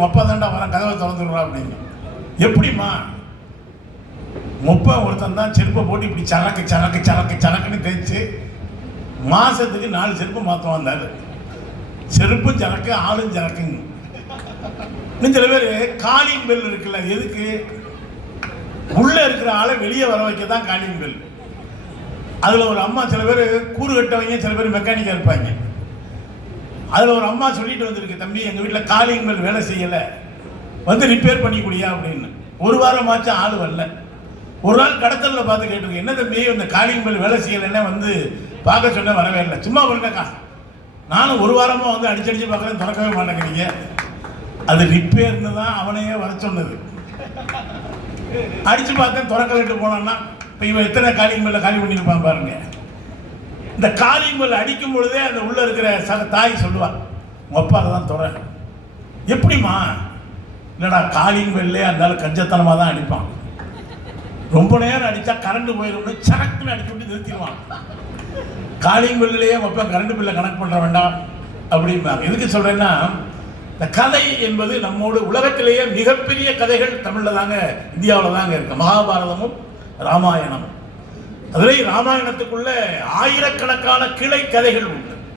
உங்கள் அப்பா தாண்டா வரேன் கதவை திறந்துடுறா அப்படின்னு. எப்படிம்மா? ஒருத்தன் தான் செருப்பை போட்டு இப்படி சரக்கு சரக்கு சரக்கு சரக்குன்னு தேய்ச்சி மாதத்துக்கு 4 செருப்பு மாற்றம் வந்தார். செருப்பும் சரக்கு ஆளும் சரக்குங்க. இன்னும் சில பேர் காலிங் பெல் இருக்குல்ல, அது எதுக்கு? உள்ளே இருக்கிற ஆளை வெளியே வர வைக்க தான் காலிங் பெல். அதில் ஒரு அம்மா, சில பேர் கூறு கட்டவங்க, சில பேர் மெக்கானிக்காக இருப்பாங்க. அதில் ஒரு அம்மா சொல்லிட்டு வந்திருக்கு, தம்பி எங்கள் வீட்டில் காலிங் பெல் வேலை செய்யலை, வந்து ரிப்பேர் பண்ணி கொடுயா அப்படின்னு. ஒரு வாரமாச்சும் ஆள் வரல. ஒரு நாள் கடத்தலில் பார்த்து கேட்டிருக்கேன், என்ன தம்பி இந்த காலிங் பெல் வேலை செய்யலைன்னா வந்து பார்க்க சொன்ன வரவே இல்லை, சும்மா வரலக்கா, நானும் ஒரு வாரமாக வந்து அடிச்சடிச்சு பார்க்குறேன், திறக்கவே மாட்டேங்கிறீங்க. அது ரிப்பேர்னு தான் அவனையே வர சொன்னது. அடித்து பார்த்தேன், திறக்கலிட்டு போனான்னா இப்போ இவன் எத்தனை காலிங் பெல்ல காலி பண்ணியிருப்பான் பாருங்க. இந்த காலிங் பெல் அடிக்கும் பொழுதே அந்த உள்ளே இருக்கிற தாய் சொல்லுவாள், உங்கள் அப்பா தான் துறை. எப்படிம்மா? இல்லைடா காலிங் பெல்லே இருந்தாலும் கஞ்சத்தனமாக தான் அடிப்பான், ரொம்ப நேரம் அடித்தா கரண்ட் போயிடும்னு சரக்குன்னு அடிச்சு விட்டு நிறுத்திடுவான். காலிங் பெல்லையே அப்போ கரண்ட் பில்லை கனெக்ட் பண்ணுற வேண்டாம் அப்படிம்பாங்க. எதுக்கு சொல்கிறேன்னா, இந்த கதை என்பது நம்மோடு உலகத்திலேயே மிகப்பெரிய கதைகள் தமிழில் தாங்க, இந்தியாவில் தாங்க இருக்கு. மகாபாரதமும் ராமாயணமும். அதிலே ராமாயணத்துக்குள்ள ஆயிரக்கணக்கான கிளை கதைகள் உண்டு.